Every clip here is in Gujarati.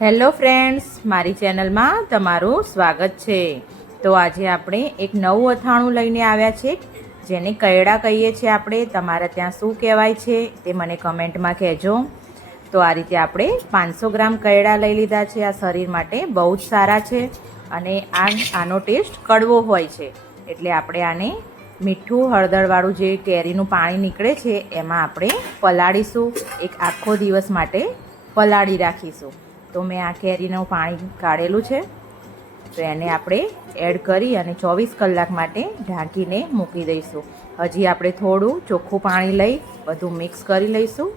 હેલો ફ્રેન્ડ્સ, મારી ચેનલમાં તમારું સ્વાગત છે। તો આજે આપણે એક નવું અથાણું લઈને આવ્યા છે, જેને કૈડા કહીએ છીએ આપણે। તમારા ત્યાં શું કહેવાય છે તે મને કમેન્ટમાં કહેજો। તો આ રીતે આપણે 500 ગ્રામ કૈડા લઈ લીધા છે। આ શરીર માટે બહુ જ સારા છે અને આનો ટેસ્ટ કડવો હોય છે, એટલે આપણે આને મીઠું હળદરવાળું જે કેરીનું પાણી નીકળે છે એમાં આપણે પલાળીશું। એક આખો દિવસ માટે પલાળી રાખીશું। તો મેં આ કેરીનું પાણી કાઢેલું છે, તો એને આપણે એડ કરી અને 24 કલાક માટે ઢાંકીને મૂકી દઈશું। હજી આપણે થોડું ચોખ્ખું પાણી લઈ બધું મિક્સ કરી લઈશું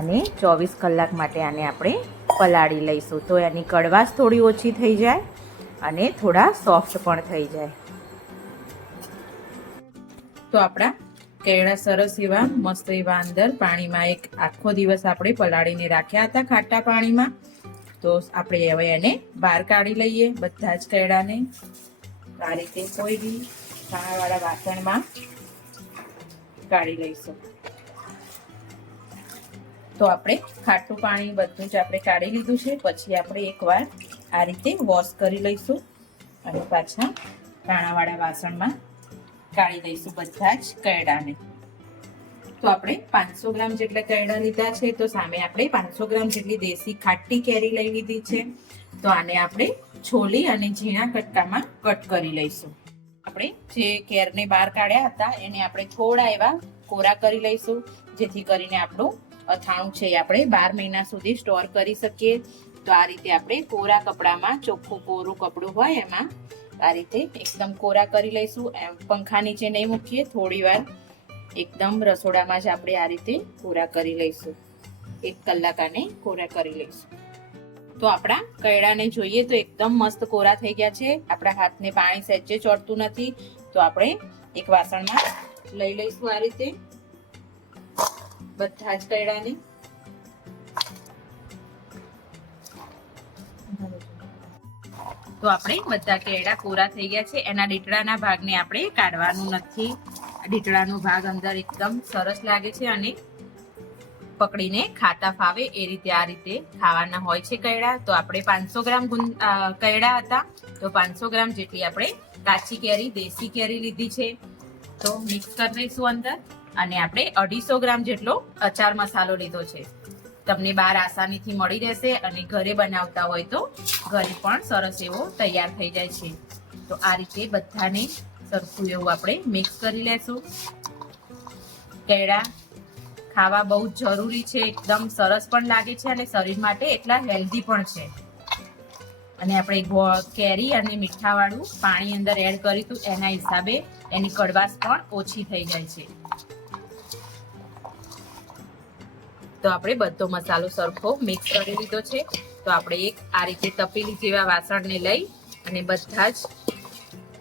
અને 24 કલાક માટે આને આપણે પલાળી લઈશું, તો એની કડવાશ થોડી ઓછી થઈ જાય અને થોડા સોફ્ટ પણ થઈ જાય। તો આપણા કેળા સરસ એવા મસ્ત એવા અંદર પાણીમાં એક આખો દિવસ આપણે પલાળીને રાખ્યા હતા ખાટા પાણીમાં। તો આપણે હવે એને બહાર કાઢી લઈએ બધા જ કેળાને। આ રીતે કોઈ બી કાણાવાળા વાસણમાં કાઢી લઈશું। તો આપણે ખાટું પાણી બધું જ આપણે કાઢી લીધું છે। પછી આપણે એકવાર આ રીતે વોશ કરી લઈશું અને પાછા કાણાવાળા વાસણમાં કાઢી દઈશું બધા જ કેળાને। તો આપણે 500 ગ્રામ જેટલા કેળા લીધા છે, તો સામે આપણે 500 ગ્રામ જેટલી દેશી ખાટી કેરી લઈ લીધી છે। તો આને આપણે છોલી અને ઝીણા કટકામાં કટ કરી લઈશું। આપણે જે કેરને બહાર કાઢ્યા હતા એને આપણે થોડા એવા કોરા કરી લઈશું, જેથી કરીને આપણું અથાણું છે આપણે 12 મહિના સુધી સ્ટોર કરી શકીએ। તો આ રીતે આપણે કોરા કપડામાં, ચોખ્ખું કોરું કપડું હોય એમાં આ રીતે એકદમ કોરા કરી લઈશું। એમ પંખા નીચે નહીં મૂકીએ, થોડી વાર એકદમ રસોડામાં જ આપણે આ રીતે કોરા કરી લઈશું। 1 કલાક આને કોરા કરી લઈશું। તો આપણા કૈડાને જોઈએ તો એકદમ મસ્ત કોરા થઈ ગયા છે। આપણા હાથને પાણી સહેજે ચોટતું નથી। તો આપણે એક વાસણમાં લઈ લઈશું આ રીતે બધા જ કૈડાને। તો આપણે બધા કેળા કોરા થઈ ગયા છે। એના ડીટડાના ભાગને આપણે કાઢવાનું નથી। ડીટડાનો ભાગ અંદર એકદમ સરસ લાગે છે અને પકડીને ખાતા ફાવે એ રીતે આ રીતે ખાવાના હોય છે કૈડા। તો આપણે 500 ગ્રામ કૈડા હતા, તો 500 ગ્રામ જેટલી આપણે કાચી કેરી, દેશી કેરી લીધી છે। તો મિક્સ કરી દઈશું અંદર અને આપણે 250 ગ્રામ જેટલો અચાર મસાલો લીધો છે। તમને બહાર આસાનીથી મળી રહેશે અને ઘરે બનાવતા હોય તો ઘરે પણ સરસ એવો તૈયાર થઈ જાય છે। તો આ રીતે બધાને સરખું એવું આપણે મિક્સ કરી લેશું। કેળા ખાવા બહુ જ જરૂરી છે, એકદમ સરસ પણ લાગે છે અને શરીર માટે એટલા હેલ્ધી પણ છે। અને આપણે કેરી અને મીઠાવાળું પાણી અંદર એડ કરીશું, એના હિસાબે એની કડવાશ પણ ઓછી થઈ જાય છે। તો આપણે બધો મસાલો સરખો મિક્સ કરી લીધો છે। તો આપણે એક આ રીતે તપેલી જેવા વાસણને લઈ અને બધા જ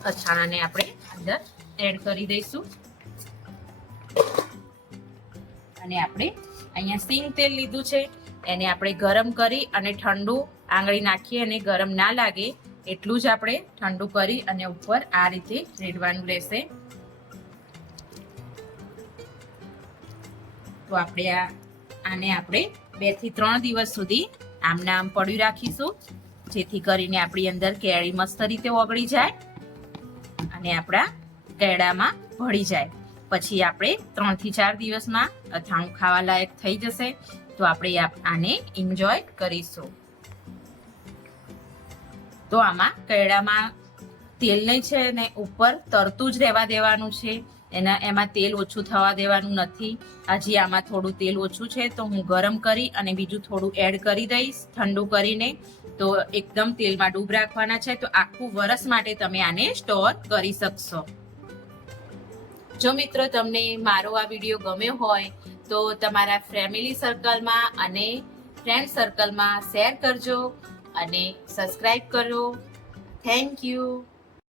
અથાણાને આપણે અંદર એડ કરી દઈશું। અને આપણે અહીંયા સિંગ તેલ લીધું છે, એને આપણે ગરમ કરી અને ઠંડુ આંગળી નાખી અને ગરમ ના લાગે એટલું જ આપણે ઠંડુ કરી અને ઉપર આ રીતે રેડવાનું રહેશે। તો આપણે આને આપણે 2 થી 3 દિવસ સુધી આમના આમ પડ્યું રાખીશું, જેથી કરીને આપણી અંદર કેળી મસ્ત રીતે ઓગળી જાય અને આપણા કેળામાં ભળી જાય। પછી આપણે 3 થી 4 દિવસમાં અથાણું ખાવા લાયક થઈ જશે। તો આપણે આને એન્જોય કરીશું। તો આમાં કેળામાં તેલ નહીં છે ને ઉપર તરતું જ રહેવા દેવાનું છે, એમાં તેલ ઓછું થવા દેવાનું નથી। હજી આમાં થોડું તેલ ઓછું છે, તો હું ગરમ કરી અને બીજું થોડું એડ કરી દઈશ ઠંડુ કરીને। તો એકદમ તેલમાં ડૂબ રાખવાના છે, તો આખું વરસ માટે તમે આને સ્ટોર કરી શકશો। જો મિત્રો તમને મારો આ વિડીયો ગમ્યો હોય તો તમારા ફેમિલી સર્કલમાં અને ફ્રેન્ડ સર્કલમાં શેર કરજો અને સબસ્ક્રાઇબ કરો। Thank you.